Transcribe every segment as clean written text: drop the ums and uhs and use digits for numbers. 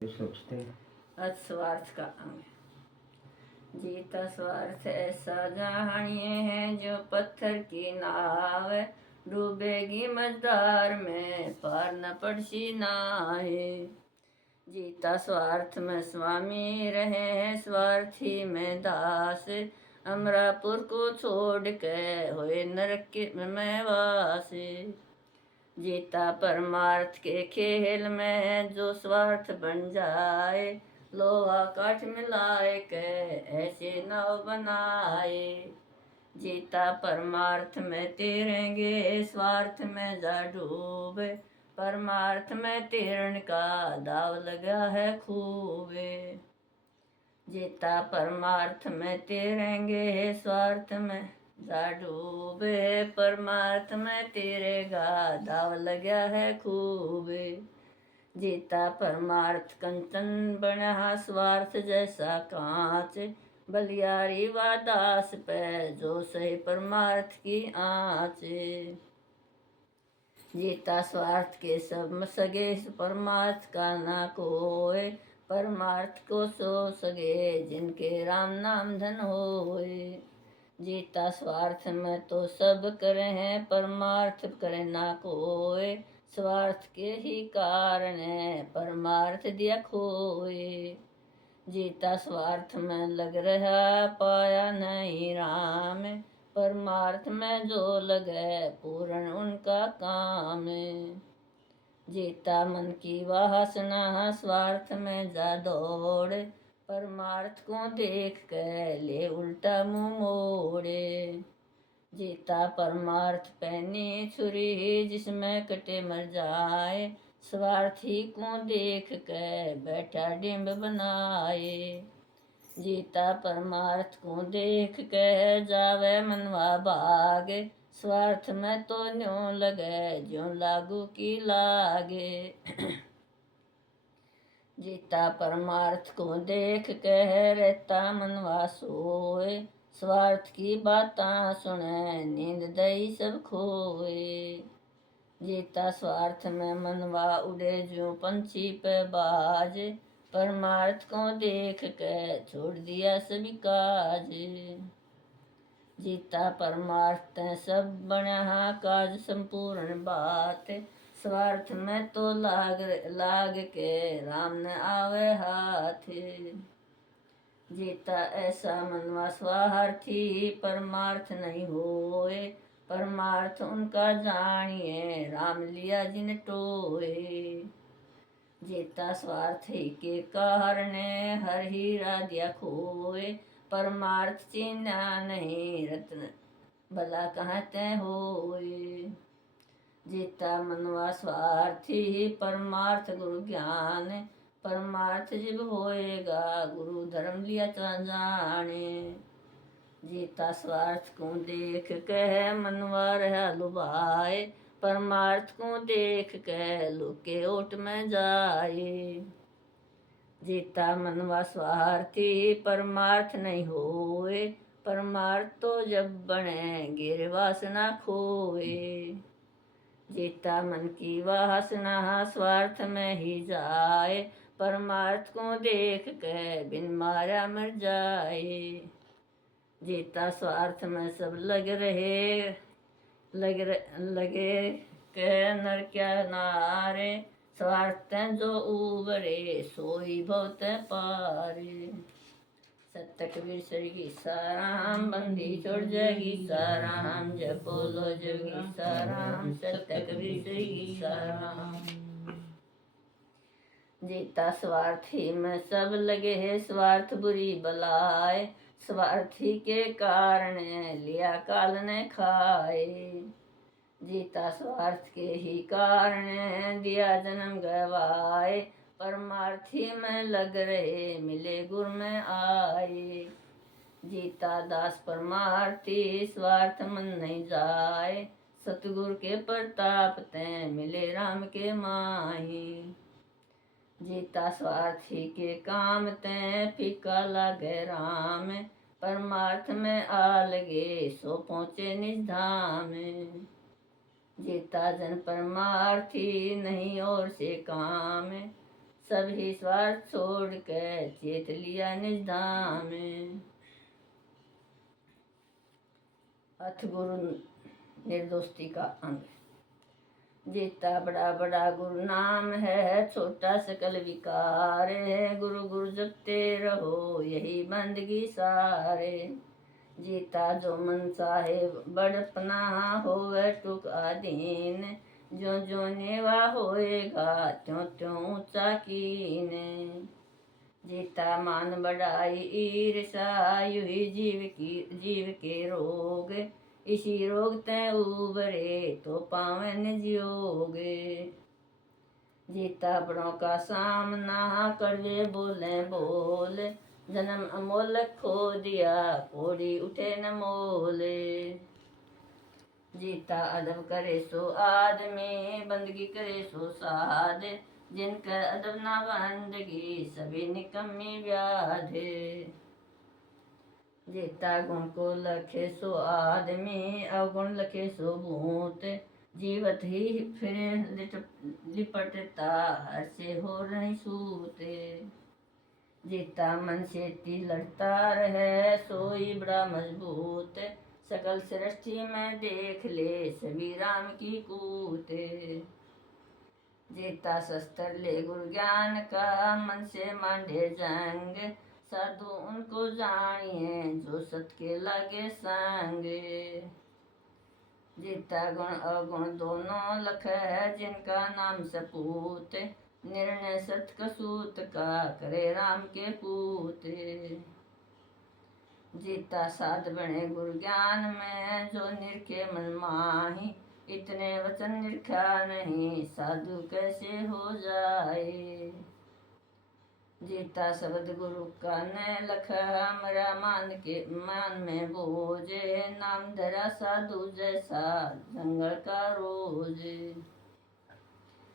सोचते हैं। अस्वार्थ का अंग। जीता स्वार्थ ऐसा जानिए है जो पत्थर की नाव है, डूबेगी मझधार में पार न पड़सी नाहे। जीता स्वार्थ में स्वामी रहे हैं, स्वार्थी में दास, अमरापुर को छोड़ के हुए नरक में वास। जीता परमार्थ के खेल में जो स्वार्थ बन जाए, लोहा काठ मिलाए के ऐसे नाव बनाए। जीता परमार्थ में तैरेंगे, स्वार्थ में जा डूबे, परमार्थ में तैरने का दाव लगा है खूब। जीता परमार्थ में तैरेंगे, स्वार्थ में जा डूबे, परमार्थ में तेरेगा दाव लगा है खूब। जीता परमार्थ कंचन बना, स्वार्थ जैसा कांच, बलियारी व दास पे जो सही परमार्थ की आँच। जीता स्वार्थ के सब सगे, परमार्थ का ना कोय, परमार्थ को सो सगे जिनके राम नाम धन होए। जीता स्वार्थ में तो सब करे हैं, परमार्थ करे ना कोय, स्वार्थ के ही कारण परमार्थ दिया खोए। जीता स्वार्थ में लग रहा, पाया नहीं राम, परमार्थ में जो लगे पूर्ण उनका काम। जीता मन की वासना, स्वार्थ में जा दौड़, परमार्थ को देख के ले उल्टा मुंह मोड़े। जीता परमार्थ पहनी छुरी, जिसमें कटे मर जाए, स्वार्थी को देख के बैठा डिम्ब बनाए। जीता परमार्थ को देख के जावे मनवा भागे, स्वार्थ में तो न्यों लगे ज्यों लागू की लागे। जीता परमार्थ को देख के रहता मनवा सोए, स्वार्थ की बातां सुने नींद दई सब खोए। जीता स्वार्थ में मनवा उड़े जो पंछी पे बाज, परमार्थ को देख के छोड़ दिया सभी काज। जीता परमार्थ सब बना काज संपूर्ण बात, स्वार्थ में तो लाग के राम न आवे हाथ। जीता ऐसा मनवा स्वार्थी, परमार्थ नहीं होए, परमार्थ उनका जानिए राम लिया जिन टोए। जीता स्वार्थी के कारण हर हीरा दिया खोए, परमार्थ चिन्हा नहीं रत्न भला कहते होए। जीता मनवा स्वार्थी, परमार्थ गुरु ज्ञान, परमार्थ जब होएगा गुरु धर्म लिया जाने। जीता स्वार्थ को देख के मनवा रहा लुभाए, परमार्थ को देख के लुके ओट में जाए। जीता मनवा स्वार्थी, परमार्थ नहीं होए, परमार्थ तो जब बने गिर वासना खोए। जीता मन की वासना स्वार्थ में ही जाए, परमार्थ को देख के बिन मारा मर जाए। जीता स्वार्थ में सब लगे के नर क्या नारे, स्वार्थ जो उबरे सोई बहुत पारे। सत्य कबीर सरी साराम, बंदी छोड़ जाएगी साराम, जब बोलो जोगी साराम, सत्य कबीर सरी साराम। जीता स्वार्थी में सब लगे है, स्वार्थ बुरी बलाए, स्वार्थी के कारण लिया काल ने खाए। जीता स्वार्थ के ही कारण दिया जन्म गवाए, परमार्थी में लग रहे मिले गुर में आए। जीता दास परमार्थी, स्वार्थ मन नहीं जाए, सतगुरु के प्रताप ते मिले राम के माही। जीता स्वार्थी के काम ते फीका लागे राम, परमार्थ में आ लगे सो पहुँचे निज धाम। जीता जन परमार्थी नहीं और से काम, सब ही स्वार्थ छोड़ के चेत लिया निज धाम। अथ गुरु निर्दोस्ती का अंग। जीता बड़ा बड़ा गुरु नाम है, छोटा सकल विकार है। गुरु गुरु जपते रहो यही बंदगी सारे। जीता जो मन चाहे बड़पना हो वह टुक आधीन। जो जो नेवा होएगा त्यों त्यों ऊंचा कीन। जीता मान बढ़ाई ईर्षा यू ही जीव के रोग। इसी रोग तय उबरे तो पावे निज योग। जीता बड़ों का सामना कड़वे बोले बोल। जन्म अमोलक खो दिया कोड़ी उठे न मोल। जीता अदब करे सो आदमी बंदगी करे सो साध। जिनकर अदब ना बंदगी सभी निकम्मी व्याध। जीता गुण को लखे सो आदमी अवगुण लखे सो भूत। जीवत ही फिर लिपटता हर से हो रही सूते। जीता मन से ती लड़ता रहे सोई बड़ा मजबूत। सकल सृष्टि में देख ले सभी राम की कूते। जीता शस्त्र ले गुरु ज्ञान का मन से मांडे जंग। साधु उनको जानिए जो सत के लागे संग। जीता गुण अवगुण दोनों लख है जिनका नाम सपूत। निर्णय सत कसूत का करे राम के पूत। जीता साध बने गुरु ज्ञान में जो निरखे मन माही। इतने वचन निरखा नहीं साधु कैसे हो जाए। जीता शब्द गुरु का न लख हमरा मान में बोझे। नाम धरा साधु जैसा जंगल का रोज।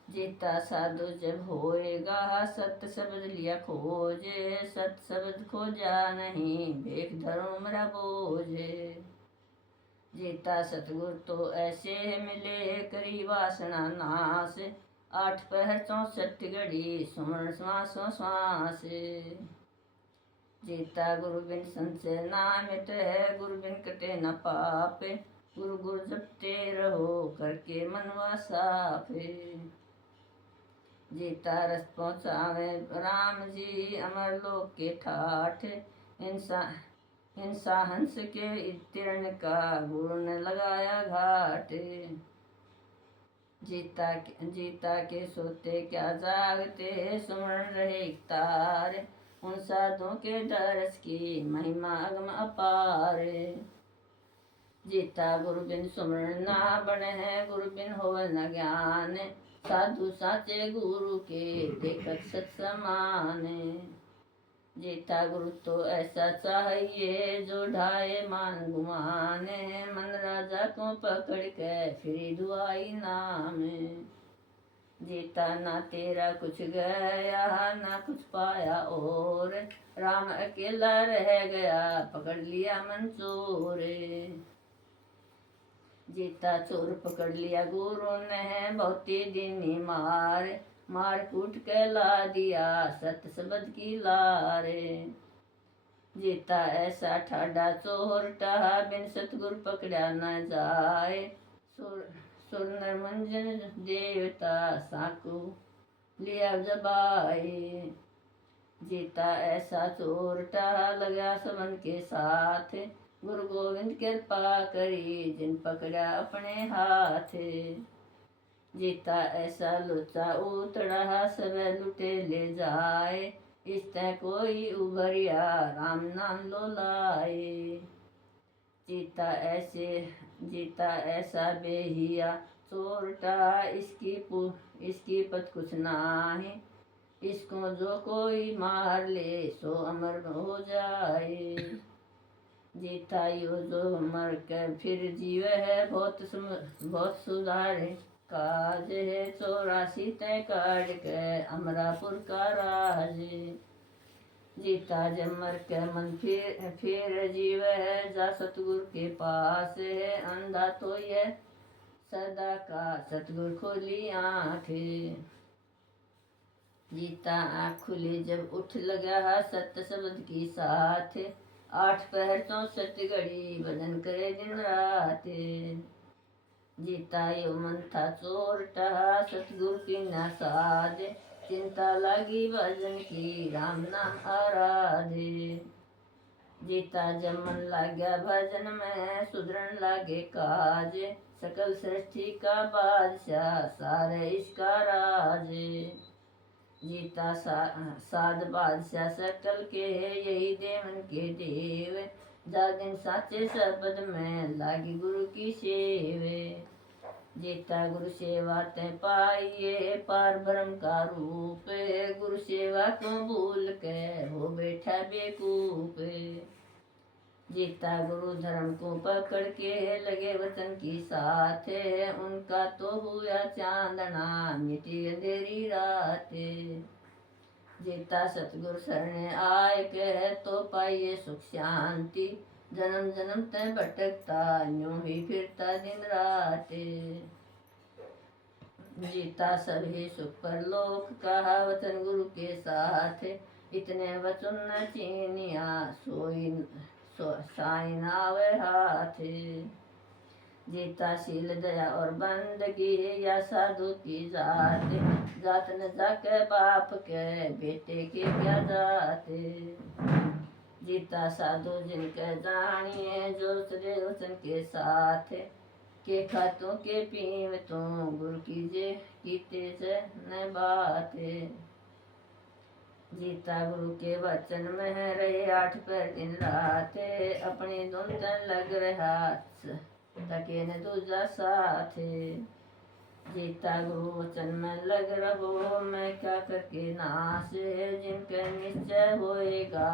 जीता साधु जब होएगा सत शब्द लिया खोजे। सत शब्द खोजा नहीं भेख धरो मेरा बोझे। जीता सतगुरु तो ऐसे मिले करी वासना नाश। 8 पहर 64 घड़ी सुमरण श्वासों श्वास। जीता गुरु बिन संशय ना मिट है गुरु बिन कटे न पाप। गुरु गुरु जपते रहो करके मनवा साफ। जीता रस पहुँचावे राम जी अमर लोक के ठाठ। हिंसा हंस के तिरण का गुरु ने लगाया घाट। जीता के सोते क्या जागते सुमरण रहे तार। उन साधुओं के दरस की महिमा अगम अपार। जीता गुरु बिन सुमरण ना बने है गुरु बिन हो न ज्ञान। साधु साचे गुरु के देखत सत समान। जीता गुरु तो ऐसा चाहिए जो ढाए मान गुमाने। मन राजा को पकड़ के फिर दुआई नाम। जीता ना तेरा कुछ गया ना कुछ पाया और। राम अकेला रह गया पकड़ लिया मन चोर। जीता चोर पकड़ लिया गुरु ने बहुती दिन मार कूट के ला दिया सत शब्द की लारे। जीता ऐसा ठाडा चोरटा बिन सतगुरु पकड़ा न जाए। सुर नरमंजन देवता साकू लिया जबाए। जीता ऐसा चोरटा लगा सबन के साथ। गुरु गोविंद कृपा करी जिन पकड़ा अपने हाथ। जीता ऐसा लुचा उतड़ा सब लुटे ले जाए। इस तय कोई उभरिया राम नाम लो लाए। जीता ऐसा बेहिया चोरटा इसकी पत कुछ नाही। इसको जो कोई मार ले सो अमर हो जाए। जीता यो जो मर के फिर जीव है बहुत सुधारे। काज है 84 तय काट के अमरापुर का राज। जीता जब मर के मन फिर जीव है जा सतगुरु के पास है। अंधा तो ये सदा का सतगुरु खोली आँखें। जीता आँख खुली जब उठ लगा सत्य शब्द की साथ, 8 पहर 64 घड़ी भजन करे दिन रात। जीता यो मन था चोरटा सतगुरु की ना साध, चिंता लगी भजन की राम नाम आराधे। जीता जब मन लाग्या भजन में सुधरन लागे काज, सकल सृष्टि का बादशाह सारे इसका राज। जीता साध बादशाह सकल के यही देवन के देव, जागिन साचे शब्द में लागी गुरु की सेवे। जीता गुरु सेवा ते पाइए पार ब्रह्म का रूप, गुरु सेवा को भूल के हो बैठा बेकूफ। जीता गुरु धर्म को पकड़ के लगे वचन की साथ, उनका तो हुआ चांदना मिटी अंधेरी रात। जीता सतगुरु शरण आए के तो पाइए सुख शांति, जन्म जन्म ते भटकता यूं ही फिरता दिन रात। जीता सभी सुख पर लोक कहा वचन गुरु के साथ, इतने वचन न चीनिया सोई साई नावे हाथ। जीता शील दया और बंदगी या साधु की जात, जात न जाके बाप के बेटे के क्या जाते। जीता साधु जिनके जानिए जो चले वचन के साथ, के खातों के पीव तो गुरु कीजे कीते से न बात। जीता गुरु के वचन में रहे 8 पहर दिन रात, अपनी धुन तन लग रहा तके न दूजा साथ। जीता गुरु वचन में लग रहो मैं क्या करके नाश, जिनके निश्चय होएगा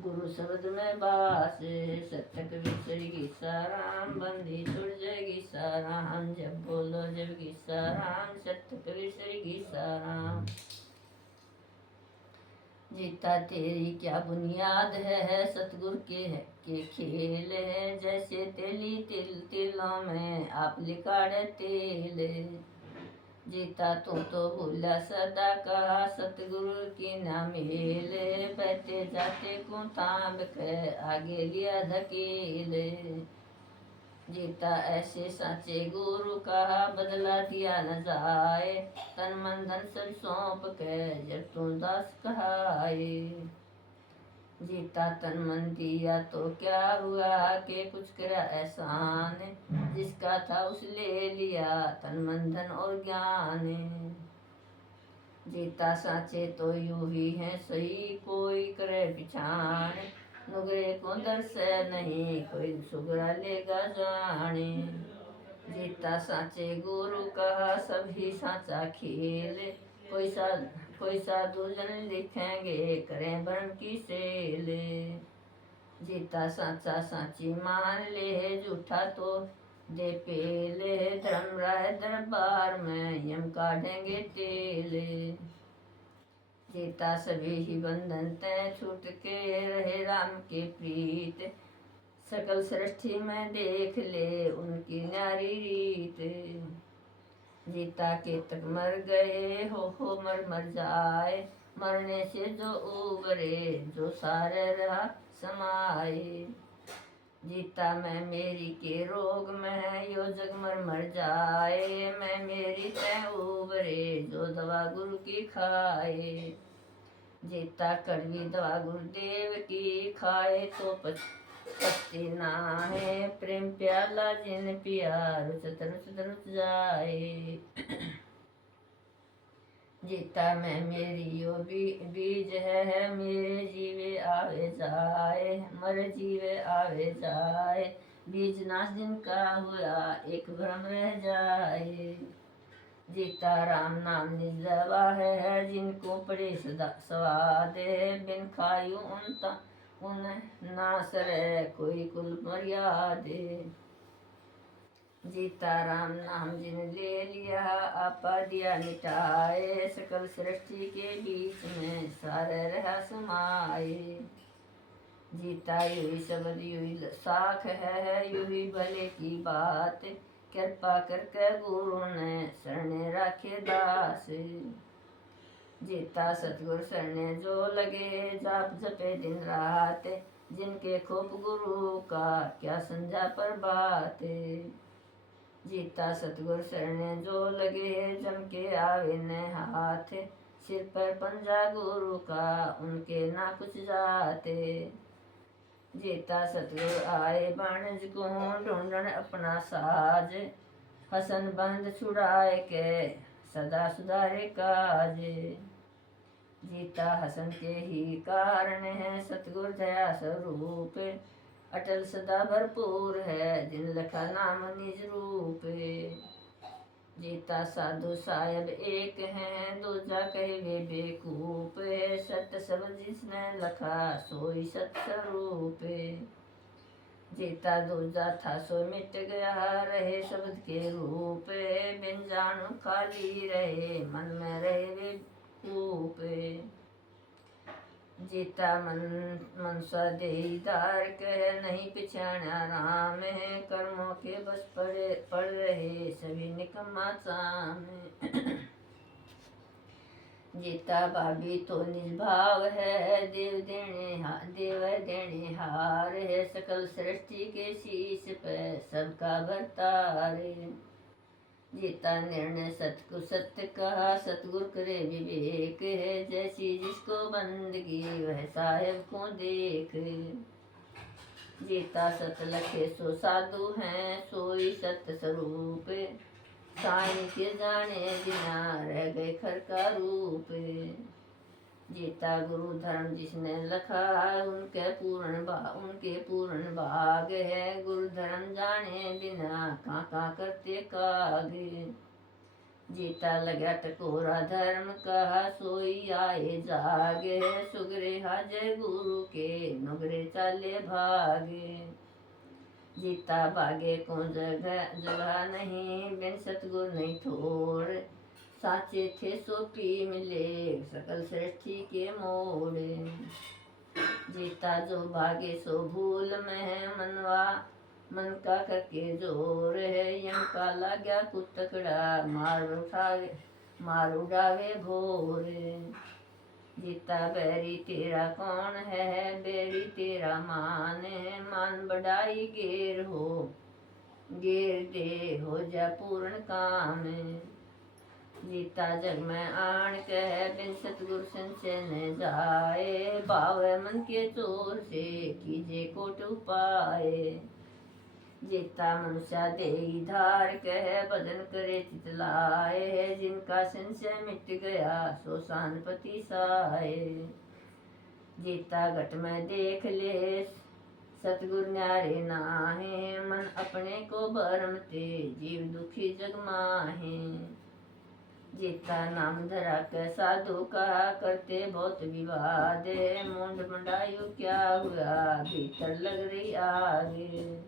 गुरु शब्द में बास। सत्य कबीर साराम बंदी छुड़ जाएगी साराम, जब बोलो जब की साराम सत्य कबीर साराम। जीता तेरी क्या बुनियाद है सतगुरु के खेल, जैसे तेली तिल तिलों में आप लिकाड़े तेल। जीता तू तो भूला सदा कहा सतगुरु की ना मेल, बहते जाते को थाम के आगे लिया धकेल। जीता ऐसे साचे गुरु कहा बदला दिया न जाए, तन मन धन सब सौंप के जब तू दास कहाए। जीता तन मन दिया तो क्या हुआ के कुछ करा एहसान, जिसका था उस ले लिया तन मन धन और ज्ञान। जीता साचे तो यूं ही है सही कोई करे पिछान, नुगरे को दर से नहीं कोई सुगरा लेगा जाने। जीता साचे गुरु कहा सभी साचा खेल, कोई साधु जन लिखेंगे करें बरन की सेल। जीता साचा साची मान ले झूठा तो दे पेले, धर्म राय दरबार में यम काटेंगे तेल। जीता सभी ही बंधन तय छूट के रहे राम के प्रीत, सकल सृष्टि में देख ले उनकी नारी रीत। जीता के तक मर गए हो मर जाए, मरने से जो उबरे जो सारे रहा समाए। जीता मैं मेरी के रोग में यो जग मर जाए, मैं मेरी तय उबरे जो दवा गुरु की खाए। जीता कड़वी दवा गुरुदेव की खाए तो पचती ना है, प्रेम प्याला जिन पिया रुचत रुचत रुच जाए। जीता मैं मेरी यो बीज है मेरे जीवे आवे जाए, मर जीवे आवे जाए, बीज नाश जिनका हुआ एक भ्रम रह जाए। जीता राम नाम निजवा है जिनको पड़े सदा स्वाद, बिन खायु उन नास रे कोई कुल मर्यादे। जीता राम नाम जिन ले लिया आपा दिया मिटाए, सकल सृष्टि के बीच में सारे रहा समाए। जीता युही शब्द युही साख है युही भले की बात, कृपा करके गुरु ने शरण राखे दास। जीता सतगुर शरणे जो लगे, जाप जपे दिन रात, जिनके खूब गुरु का क्या संजा पर बात। जीता सतगुर शरणे जो लगे, जम के आवे न हाथ, सिर पर पंजा गुरु का उनके ना कुछ जाते। जीता सतगुर आए बाणज को ढूंढन अपना साज, हसन बंद छुड़ाए के सदा सुधारे काज। जीता हसन के ही कारण है सतगुर दया स्वरूप, अटल सदा भरपूर है जिन लखा नाम निज रूप। जीता साधु साहेब एक है, दूजा कहे वे बेकूप, सत्य सब जिसने लखा सोई सत स्वरूप। जीता दूजा था सो मिट गया, रहे शब्द के रूप, बिन जानू खाली रहे मन में रहे वे कूप। जीता मन स्वदेदार कह नहीं पिछाना राम है, कर्मों के बस पड़ रहे सभी निकम्मा चाम। जीता भाभी तो निष्भाव है, देव देने हार है, सकल सृष्टि के शीश पे सबका भरतार। जीता निर्णय सतगुर सत्य कहा, सतगुर करे विवेक है, जैसी जिसको बंदगी वह साहेब को देख। जीता सत लखे सो साधु हैं, सोई सत्य स्वरूप, साईं के जाने बिना रह गए खर का रूप। जीता गुरु धर्म जिसने लखा, उनके पूर्ण भाग है, गुरु धर्म जाने बिना काका करते कागे। जीता लगा टकोरा धर्म कहा, सोई आए जागे, सुगरे हाजे गुरु के नुगरे चाले भागे। जीता भागे को जगह नहीं, बिन सतगुर नहीं थोड़, साचे थे सो पी मिले सकल सृष्टि के मोड़। जीता जो भागे सो भूल में मनवा, मन का करके जोर है, यम का लाग्या कुतकड़ा मार उड़ावे भोर। जीता बैरी तेरा कौन है, बैरी तेरा मान बढ़ाई गेर दे हो जा पूर्ण काम। जीता जग में आण कह, बिन सतगुर संचय न जाए, भाव मन के चोर से कीजे कोट उपाय। जीता मनुष्य दे धार कह, भजन करे चितलाए, जिनका संशय मिट गया सो शानपति साए। जीता घट में देख ले सतगुर न्यारे नाहे, मन अपने को भरमते जीव दुखी जग माहे। जीता नाम धरा के साधु का करते बहुत विवाद, मुंड मुंडायु क्या हुआ भीतर लग रही आगे।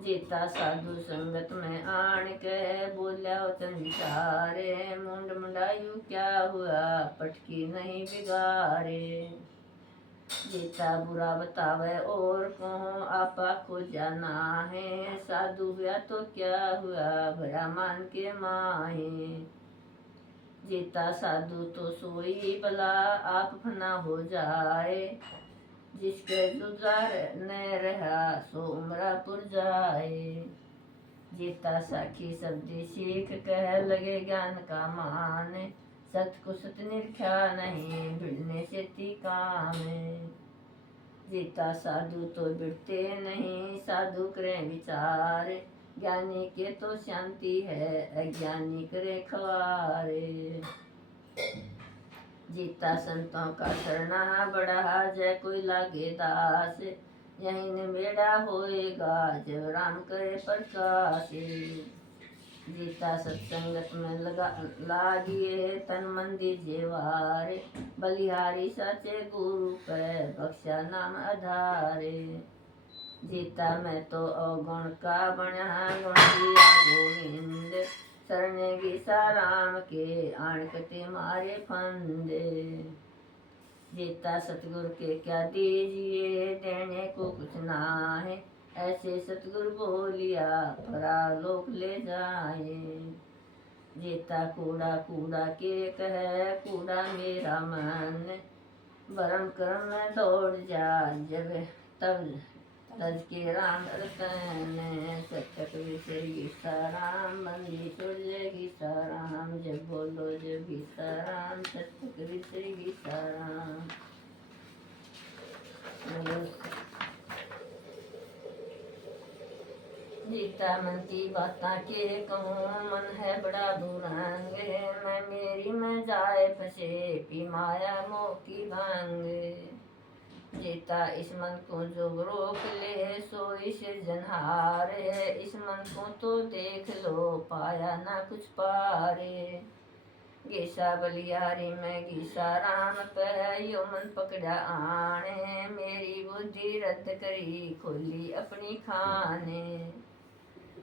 जीता साधु संगत में आण के बोलिया वचन विचारे, मुंड मुंडायु क्या हुआ पटकी नहीं बिगारे। जीता बुरा बतावे और को आपा को जाना है, साधु हुआ तो क्या हुआ भरा मान के माहे। जीता साधु तो सोई भला आप फना हो जाए, जिसके जुजार न रहा सो उमरा पुर जाए। जीता साखी शब्दी सीख कह लगे ज्ञान का मान, सत को सत निरख्या नहीं भिड़ने से ती काम। जीता साधु तो बिड़ते नहीं साधु करे विचार, ज्ञानी के तो शांति है अज्ञानी करे खवारे। जीता संतों का शरणा बड़ा, जय कोई लागे दास, यही निबेड़ा होएगा जब राम करे प्रकाश। जीता सत्संगत में लागिए तन मन दीजिए वारे, बलिहारी साचे गुरु पे बख्शा नाम आधारे। जीता मैं तो अवगुण का बना गुण दिया गोविंद, सरने गीसा राम के आणकते मारे फंदे। जीता सतगुरु के क्या दीजिए देने को कुछ ना है, ऐसे सतगुरु बोलिया परालोक ले जाए। जेता कूड़ा कूड़ा के कहे कूड़ा मेरा मन, वरम कर्म में दौड़ जा जब तब तज के राम रतन, सत्य विसरी साराम बंदी तुझे साराम, जब बोलो जब साराम सत्य विसरी साराम। जीता मन की बाता के कहूँ मन है बड़ा दुरंग, मैं मेरी में जाए फंसे पी माया मोह की भांग। जीता इस मन को जो रोक ले सो इस जनहार है, इस मन को तो देख लो पाया ना कुछ पारे। गीसा बलियारी में गीसा राम पे यो मन पकड़ा आने, मेरी बुद्धि रद्द करी खोली अपनी खाने।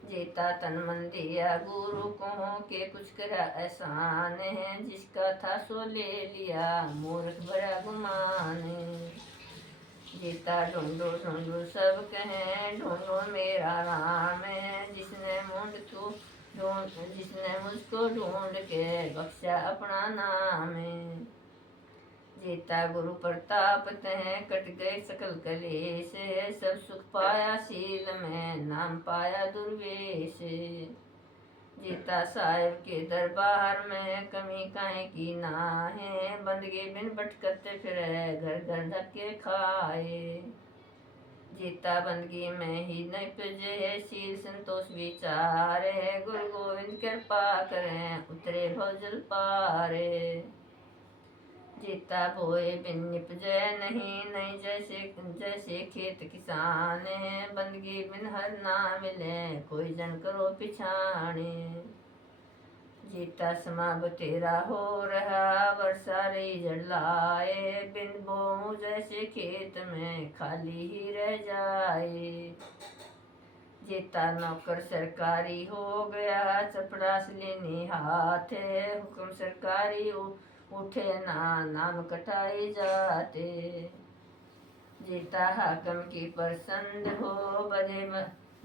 जीता तन मन दिया गुरु को के कुछ करा एहसान है, जिसका था सो ले लिया मूर्ख बड़ा गुमान। जीता ढूंढो ढूंढो सब कहें ढूंढो मेरा राम है, जिसने मुझको ढूंढ के बख्शा अपना नाम है। जीता गुरु प्रताप तह कट गए सकल कलेश, सब सुख पाया शील में नाम पाया दुर्वेश। जीता साहिब के दरबार में कमी काहे की ना है, बंदगी बिन भटकते फिरे घर घर धक्के खाए। जीता बंदगी में ही निपजे शील संतोष विचार, गुरु गोविंद कृपा करें उतरे भवजल पारे। जीता बोए बिन निपजे नहीं नहीं जैसे खेत किसान, बंदगी बिन हर ना मिले कोई जन करो पिछाने। जीता समा बतेरा हो रहा वर्षा रही जड़ लाए, बिन बोऊं जैसे खेत में खाली ही रह जाए। जीता नौकर सरकारी हो गया चपड़ास लेने हाथ, हुक्म सरकारी उठे ना नाम कटाए जाते। जीता हाकम की पसंद हो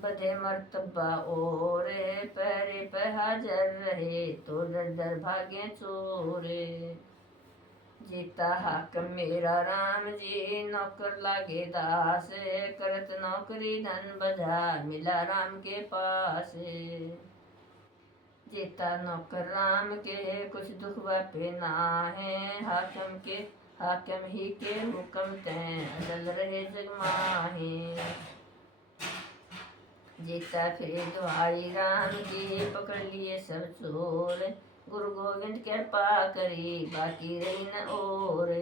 बदे मर्तबा और, पहरे पे हाजर रहे तो डर डर भागे चोरे। जीता हाकम मेरा राम जी नौकर लागे दास, करत नौकरी धन बधा मिला राम के पास। जीता नौकर राम के कुछ दुख पे ना है, हाकिम ही के हुक्म ते अदल रहे जग माहे। जीता फिर दुहाई राम की पकड़ लिए सब चोर, गुरु गोविंद कृपा करी बाकी रही न और।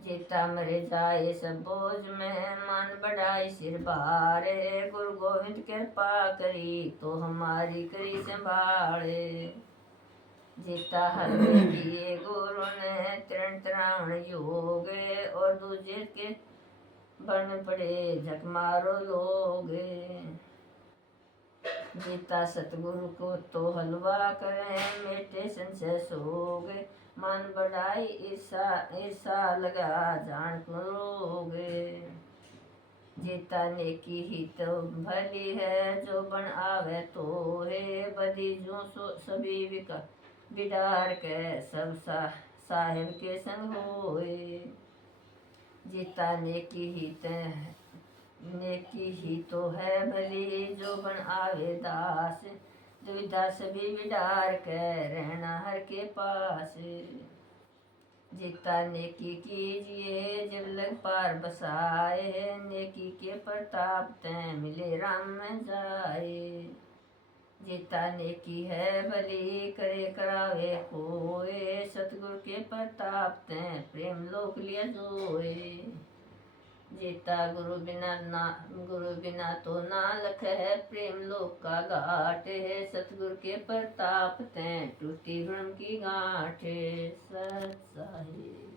जीता मरे जाए सब बोझ में मान बढ़ाई सिर भारे, गुरु गोविंद कृपा करी तो हमारी करी संभाले। जीता हल्के किए गुरु ने तरण तरावण योग, और दूजे के बन पड़े झक मारो लोग। जीता सतगुरु को तो हलवा करें मेटे संशय सोग, मान बढ़ाई ईर्षा लगा जान करोगे। जीता नेकी ही तो भली है जो बन आवे तो है, बदी जो सभी बिडार के सब साहिब के संग होए। जीता नेकी ही तो है भली जो बन आवे दास, दुविधा सभी बिडार के रहना हर के पास। जीता नेकी कीजिए जब लग पार बसाए, नेकी के प्रताप ते मिले राम में जाए। जीता नेकी है भली करे करावे कोए, सतगुरु के प्रताप ते प्रेम लोक लिया जोए। जीता गुरु बिना तो नालख है प्रेम लोक का घाट है, सतगुरु के प्रताप ते टूटी ब्रह्म की गांठ। सत साहिब।